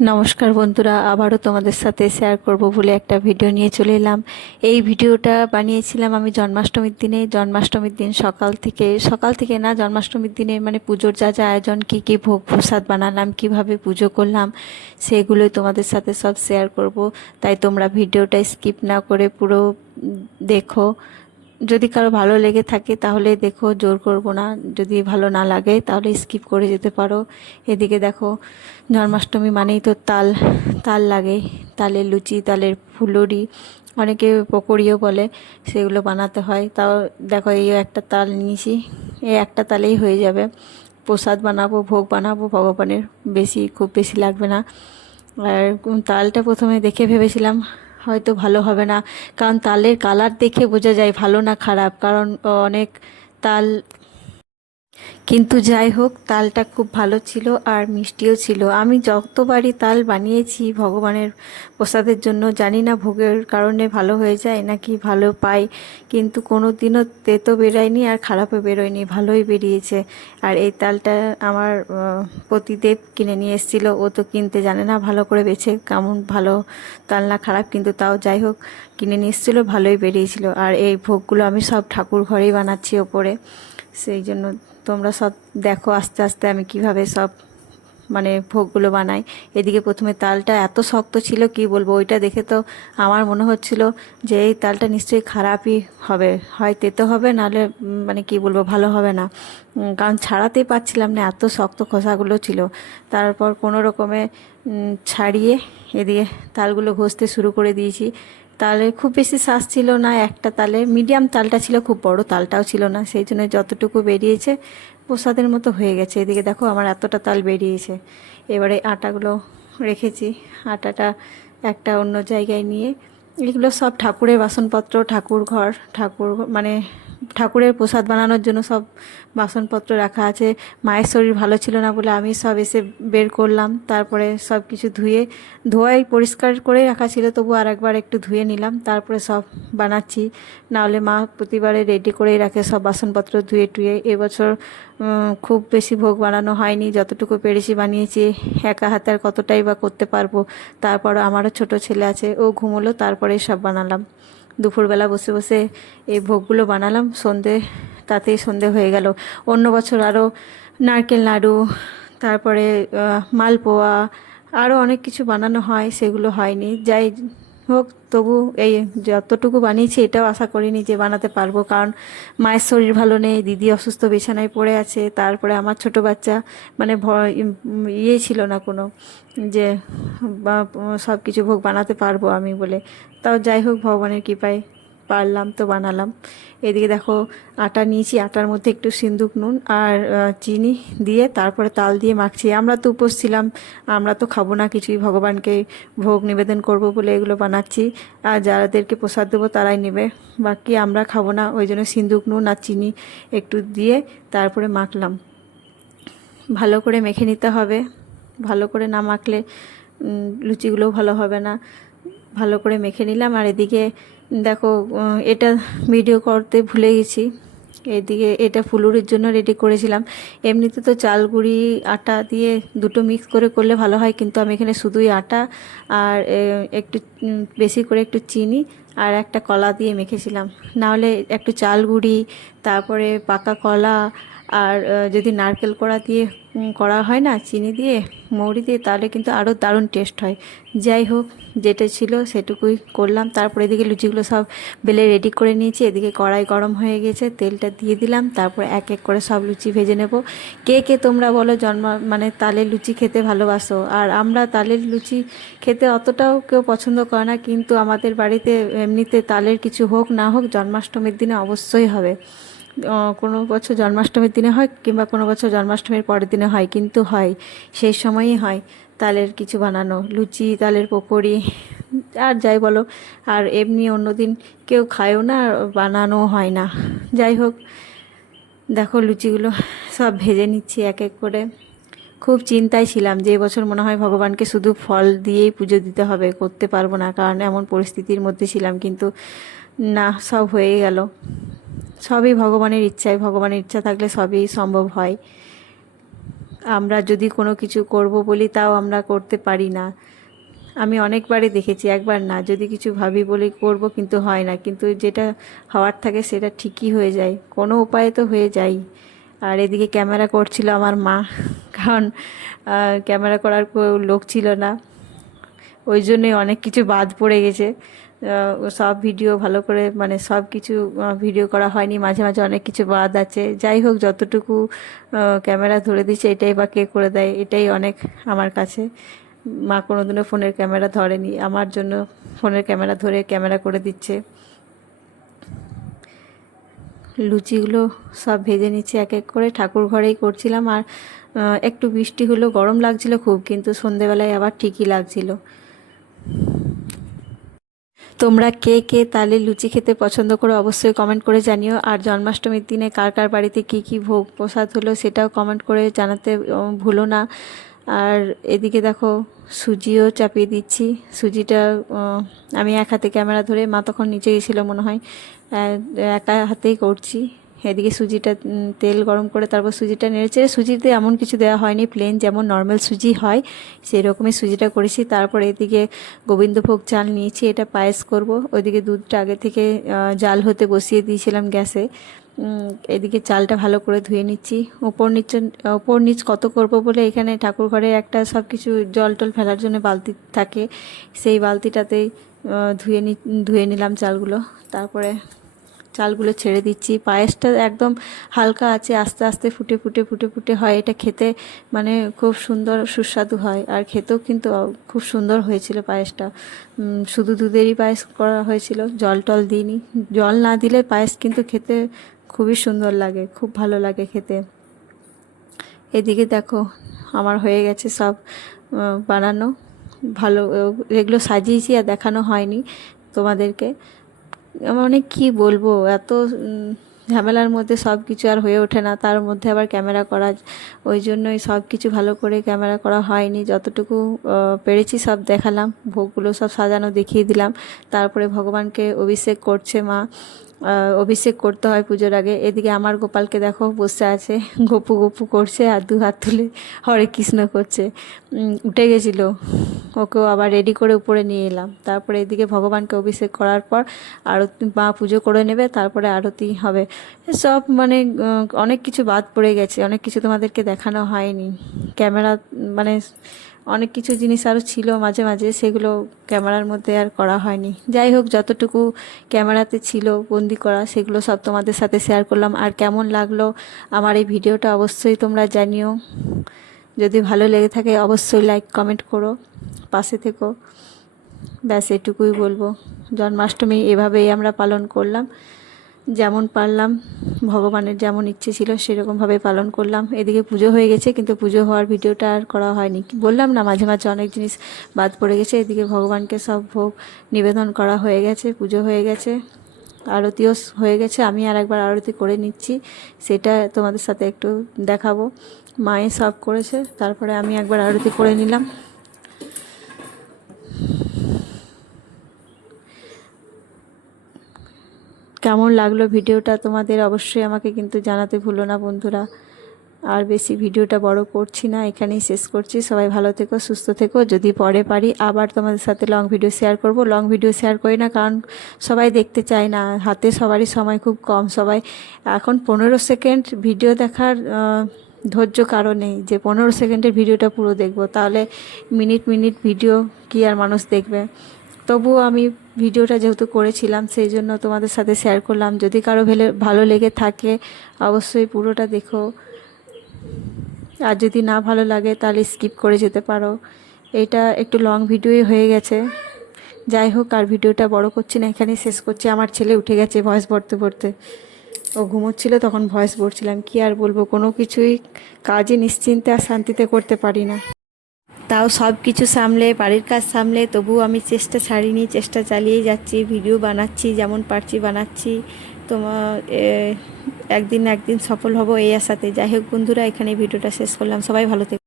নমস্কার বন্ধুরা, আবারও তোমাদের সাথে শেয়ার করব বলে একটা ভিডিও নিয়ে চলে এলাম। এই ভিডিওটা বানিয়েছিলাম আমি জন্মাষ্টমীর দিনে। জন্মাষ্টমীর দিন সকাল থেকে না, জন্মাষ্টমীর দিনে মানে পুজোর যা যা আয়োজন, কী কী ভোগ প্রসাদ বানালাম, কিভাবে পুজো করলাম, সেগুলোই তোমাদের সাথে সব শেয়ার করব। তাই তোমরা ভিডিওটা স্কিপ না করে পুরো দেখো। যদি কারো ভালো লেগে থাকে তাহলে দেখো, জোর করব না। যদি ভালো না লাগে তাহলে স্কিপ করে যেতে পারো। এদিকে দেখো, জন্মাষ্টমী মানেই তো তাল, তাল লাগে। তালের লুচি, তালের ফুলুরি, অনেকে পকোড়িও বলে, সেগুলো বানাতে হয়। তাও দেখো, এই একটা তাল নিয়েছি, এই একটা তালেই হয়ে যাবে। প্রসাদ বানাবো, ভোগ বানাবো ভগবানের, খুব বেশি লাগবে না। আর তালটা প্রথমে দেখে ভেবেছিলাম হয়তো ভালো হবে না, কারণ তালের কালার দেখে বোঝা যায় ভালো না খারাপ, কারণ অনেক তাল। কিন্তু যাই হোক, তালটা খুব ভালো ছিল আর মিষ্টিও ছিল। আমি যতবারই তাল বানিয়েছি ভগবানের প্রসাদের জন্য, জানি না ভোগের কারণে ভালো হয়ে যায় নাকি ভালো পাই, কিন্তু কোনো দিনও তেতো বেরোয়নি আর খারাপও বেরোয়নি, ভালোই বেরিয়েছে। আর এই তালটা আমার পতিদেব কিনে নিয়ে এসেছিল। ও তো কিনতে জানে না ভালো করে বেছে কেমন ভালো তাল না খারাপ, কিন্তু তাও যাই হোক কিনে নিয়ে এসেছিলো, ভালোই বেরিয়েছিল। আর এই ভোগগুলো আমি সব ঠাকুর ঘরেই বানাচ্ছি ওপরে, সেই জন্য তোমরা সব দেখো আস্তে আস্তে আমি কিভাবে সব মানে ভোগগুলো বানাই। এদিকে প্রথমে তালটা এত শক্ত ছিল কি বলবো, ওইটা দেখে তো আমার মনে হচ্ছিল যে এই তালটা নিশ্চয়ই খারাপই হবে, হয় তেতো হবে, নাহলে মানে কি বলবো, ভালো হবে না। কারণ ছাড়াতেই পারছিলাম না, এত শক্ত খোসাগুলো ছিল। তারপর কোনো রকমে ছাড়িয়ে এদিকে তালগুলো ঘষতে শুরু করে দিয়েছি। তালে খুব বেশি শ্বাস ছিল না, একটা তালে মিডিয়াম তালটা ছিল, খুব বড় তালটাও ছিল না, সেই জন্য যতটুকু বেরিয়েছে প্রসাদের মতো হয়ে গেছে। এদিকে দেখো আমার এতটা তাল বেরিয়েছে। এবারে আটাগুলো রেখেছি, আটাটা একটা অন্য জায়গায় নিয়ে, এগুলো সব ঠাকুরের বাসনপত্র, ঠাকুর ঘর, ঠাকুর মানে ঠাকুরের প্রসাদ বানানোর জন্য সব বাসনপত্র রাখা আছে। মায়ের শরীর ভালো ছিল না বলে আমি সব এসে বের করলাম, তারপরে সব কিছু ধোয়াই পরিষ্কার করে রাখা ছিল, তবু আর একবার একটু ধুয়ে নিলাম, তারপরে সব বানাচ্ছি। নাহলে মা প্রতিবারে রেডি করেই রাখে সব বাসনপত্র ধুয়ে টুয়ে। এবছর খুব বেশি ভোগ বানানো হয়নি, যতটুকু পেরেছি বানিয়েছি। একা হাতে আর কতটাই বা করতে পারবো। তারপর আমারও ছোট ছেলে আছে, ও ঘুমোলো, তারপরে সব বানালাম। দুপুরবেলা বসে বসে এই ভোগগুলো বানালাম, তাতেই সন্ধে হয়ে গেল। অন্য বছর আরও নারকেল নাড়ু, তারপরে মালপোয়া, আরও অনেক কিছু বানানো হয়, সেগুলো হয়নি। যাই হোক, তবু এই যতটুকু বানিয়েছি এটাও আশা করিনি যে বানাতে পারবো, কারণ মায়ের শরীর ভালো নেই, দিদি অসুস্থ বিছানায় পড়ে আছে, তারপরে আমার ছোট বাচ্চা, মানে ইয়ে ছিল না কোনো, যে সব কিছু ভোগ বানাতে পারবো আমি বলে। তাও যাই হোক, ভগবানের কৃপায় পারলাম তো বানালাম। এদিকে দেখো, আটা নিয়েছি, আটার মধ্যে একটু সিন্দুক নুন আর চিনি দিয়ে তারপরে তাল দিয়ে মাখছি। আমরা তো উপোস ছিলাম, আমরা তো খাবো না কিছুই, ভগবানকে ভোগ নিবেদন করব বলে এগুলো বানাচ্ছি। আর যাদেরকে প্রসাদ দেবো তারাই নেবে, বাকি আমরা খাবো না, ওই জন্য সিন্দুক নুন আর চিনি একটু দিয়ে তারপরে মাখলাম। ভালো করে মেখে নিতে হবে, ভালো করে না মাখলে লুচিগুলোও ভালো হবে না। ভালো করে মেখে নিলাম। আর এদিকে দেখো, এটা ভিডিও করতে ভুলে গেছি, এদিকে এটা ফুলুরির জন্য রেডি করেছিলাম। এমনিতে তো চাল গুঁড়ি আটা দিয়ে দুটো মিক্স করে করলে ভালো হয়, কিন্তু আমি এখানে শুধুই আটা আর একটু বেশি করে একটু চিনি আর একটা কলা দিয়ে মেখেছিলাম। নাহলে একটু চাল গুঁড়ি, তারপরে পাকা কলা, আর যদি নারকেল কোড়া দিয়ে করা হয় না, চিনি দিয়ে মৌরি দিয়ে, তাহলে কিন্তু আরও দারুণ টেস্ট হয়। যাই হোক, যেটা ছিল সেটুকুই করলাম। তারপরে এদিকে লুচিগুলো সব বেলে রেডি করে নিয়েছি। এদিকে কড়াই গরম হয়ে গেছে, তেলটা দিয়ে দিলাম, তারপর এক এক করে সব লুচি ভেজে নেব। কে কে তোমরা বলো মানে তালের লুচি খেতে ভালোবাসো? আর আমরা তালের লুচি খেতে অতটাও কেউ পছন্দ করে না, কিন্তু আমাদের বাড়িতে এমনিতে তালের কিছু হোক না হোক জন্মাষ্টমীর দিনে অবশ্যই হবে। কোনো বছর জন্মাষ্টমীর দিনে হয়, কিংবা কোনো বছর জন্মাষ্টমীর পরের দিনে হয়, কিন্তু হয়, সেই সময়ই হয় তালের কিছু বানানো, লুচি, তালের পকোড়ি, আর যাই বলো। আর এমনি অন্য দিন কেউ খায়ও না, আর বানানো হয় না। যাই হোক, দেখো লুচিগুলো সব ভেজে নিচ্ছি এক এক করে। খুব চিন্তায় ছিলাম যে এবছর মনে হয় ভগবানকে শুধু ফল দিয়েই পুজো দিতে হবে, করতে পারবো না, কারণ এমন পরিস্থিতির মধ্যে ছিলাম। কিন্তু না, সব হয়ে গেল। সবই ভগবানের ইচ্ছায়, ভগবানের ইচ্ছা থাকলে সবই সম্ভব হয়। আমরা যদি কোনো কিছু করব বলি তাও আমরা করতে পারি না। আমি অনেকবারই দেখেছি, একবার না, যদি কিছু ভাবি বলি করব কিন্তু হয় না, কিন্তু যেটা হওয়ার থাকে সেটা ঠিকই হয়ে যায়, কোনো উপায়ে তো হয়ে যায়। আর এদিকে ক্যামেরা করছিল আমার মা, কারণ ক্যামেরা করার লোক ছিল না, ওই জন্যই অনেক কিছু বাদ পড়ে গেছে। সব ভিডিও ভালো করে মানে সব কিছু ভিডিও করা হয়নি, মাঝে মাঝে অনেক কিছু বাদ আছে। যাই হোক, যতটুকু ক্যামেরা ধরে দিচ্ছে এটাই বা কে করে দেয়, এটাই অনেক আমার কাছে। মা কোনোদিনও ফোনের ক্যামেরা ধরেনি, আমার জন্য ফোনের ক্যামেরা ধরে ক্যামেরা করে দিচ্ছে। লুচিগুলো সব ভেজে নিচ্ছি এক এক করে, ঠাকুর ঘরেই করছিলাম। আর একটু বৃষ্টি হলো, গরম লাগছিল খুব, কিন্তু সন্ধেবেলায় আবার ঠিকই লাগছিল। তোমরা কে কে তালে লুচি খেতে পছন্দ করো অবশ্যই কমেন্ট করে জানিও। আর জন্মাষ্টমীর দিনে কার কার বাড়িতে কী কী ভোগ প্রসাদ হলো সেটাও কমেন্ট করে জানাতে ভুলো না। আর এদিকে দেখো সুজিও চাপিয়ে দিচ্ছি। সুজিটা আমি এক হাতে ক্যামেরা ধরে, মা তখন নিচে গেছিলো মনে হয়, একা হাতেই করছি। এদিকে সুজিটা তেল গরম করে তারপর সুজিটা নেড়েছে। সুজিতে এমন কিছু দেওয়া হয়নি, প্লেন যেমন নর্মাল সুজি হয় সেই রকমই সুজিটা করেছি। তারপর এদিকে গোবিন্দভোগ চাল নিয়েছি, এটা পায়েস করব। ওইদিকে দুধটা আগে থেকে জাল হতে বসিয়ে দিয়েছিলাম গ্যাসে। এদিকে চালটা ভালো করে ধুয়ে নিচ্ছি। ওপর নিচ কত করব বলে এখানে ঠাকুর ঘরে একটা সব কিছু জল টল ফেলার জন্য বালতি থাকে, সেই বালতিটাতেই ধুয়ে নিলাম চালগুলো। তারপরে চালগুলো ছেড়ে দিচ্ছি। পায়েসটা একদম হালকা আছে, আস্তে আস্তে ফুটে ফুটে ফুটে ফুটে হয়। এটা খেতে মানে খুব সুন্দর সুস্বাদু হয়, আর খেতেও কিন্তু খুব সুন্দর হয়েছিল পায়েসটা। শুধু দুধেরই পায়েস করা হয়েছিল, জল টল দিইনি। জল না দিলে পায়েস কিন্তু খেতে খুবই সুন্দর লাগে, খুব ভালো লাগে খেতে। এদিকে দেখো আমার হয়ে গেছে সব বানানো। ভালো এগুলো সাজিয়েছি আর দেখানো হয়নি তোমাদেরকে। মানে কি বলবো, এত ঝামেলার মধ্যে সব কিছু আর হয়ে ওঠে না, তার মধ্যে আবার ক্যামেরা করা, ওই জন্যই সব কিছু ভালো করে ক্যামেরা করা হয়নি। যতটুকু পেরেছি সব দেখালাম, ভোগগুলো সব সাজানো দেখিয়ে দিলাম। তারপরে ভগবানকে অভিষেক করছে মা, অভিষেক করতে হয় পুজোর আগে। এদিকে আমার গোপালকে দেখো বসে আছে, গপু গপু করছে আর দু হাত তুলে হরে কৃষ্ণ করছে। উঠে গেছিলো, ওকেও আবার রেডি করে উপরে নিয়ে এলাম। তারপরে এদিকে ভগবানকে অভিষেক করার পর আরতি, মা পুজো করে নেবে, তারপরে আরতি হবে। সব মানে অনেক কিছু বাদ পড়ে গেছে, অনেক কিছু তোমাদেরকে দেখানো হয়নি। ক্যামেরা মানে অনেক কিছু জিনিস আরও ছিল মাঝে মাঝে, সেগুলো ক্যামেরার মধ্যে আর করা হয়নি। যাই হোক, যতটুকু ক্যামেরাতে ছিল বন্দি করা সেগুলো সব তোমাদের সাথে শেয়ার করলাম। আর কেমন লাগলো আমার এই ভিডিওটা অবশ্যই তোমরা জানিও। যদি ভালো লেগে থাকে অবশ্যই লাইক কমেন্ট করো, পাশে থেকো। ব্যাস এটুকুই বলবো। জন্মাষ্টমী এভাবেই আমরা পালন করলাম, যেমন পারলাম, ভগবানের যেমন ইচ্ছে ছিল সেরকমভাবে পালন করলাম। এদিকে পুজো হয়ে গেছে, কিন্তু পুজো হওয়ার ভিডিওটা আর করা হয়নি। বললাম না, মাঝে মাঝে অনেক জিনিস বাদ পড়ে গেছে। এদিকে ভগবানকে সব ভোগ নিবেদন করা হয়ে গেছে, পুজো হয়ে গেছে, আরতিও হয়ে গেছে। আমি আর একবার আরতি করে নিচ্ছি, সেটা তোমাদের সাথে একটু দেখাবো। মায়ে সব করেছে, তারপরে আমি একবার আরতি করে নিলাম। কেমন লাগলো ভিডিওটা তোমাদের অবশ্যই আমাকে কিন্তু জানাতে ভুলো না বন্ধুরা। আর বেশি ভিডিওটা বড় করছি না, এখানেই শেষ করছি। সবাই ভালো থেকো, সুস্থ থেকো। যদি পরে পারি আবার তোমাদের সাথে লং ভিডিও শেয়ার করব। লং ভিডিও শেয়ার করি না কারণ সবাই দেখতে চায় না, হাতে সবারই সময় খুব কম। সবাই এখন 15 সেকেন্ড ভিডিও দেখার ধৈর্য কারো নেই যে 15 সেকেন্ডের ভিডিওটা পুরো দেখব, তাহলে মিনিট মিনিট ভিডিও কি আর মানুষ দেখবে। তবুও আমি ভিডিওটা যেহেতু করেছিলাম সেই জন্য তোমাদের সাথে শেয়ার করলাম। যদি কারো ভালো লেগে থাকে অবশ্যই পুরোটা দেখো, আর যদি না ভালো লাগে তাহলে স্কিপ করে যেতে পারো। এটা একটু লং ভিডিওই হয়ে গেছে। যাই হোক, আর ভিডিওটা বড় করছি না, এখানেই শেষ করছি। আমার ছেলে উঠে গেছে ভয়েস পড়তে পড়তে, ও ঘুমোচ্ছিল তখন ভয়েস পড়ছিলাম। কি আর বলবো, কোনো কিছুই কাজই নিশ্চিন্তে আর শান্তিতে করতে পারি না। তাও সব কিছু সামলে, বাড়ির কাজ সামলে, তবুও আমি চেষ্টা ছাড়িনি, চেষ্টা চালিয়েই যাচ্ছি। ভিডিও বানাচ্ছি, যেমন পারছি বানাচ্ছি। তোমার একদিন সফল হব এই আশাতে। যাই হোক বন্ধুরা, এখানে ভিডিওটা শেষ করলাম। সবাই ভালো থেকো।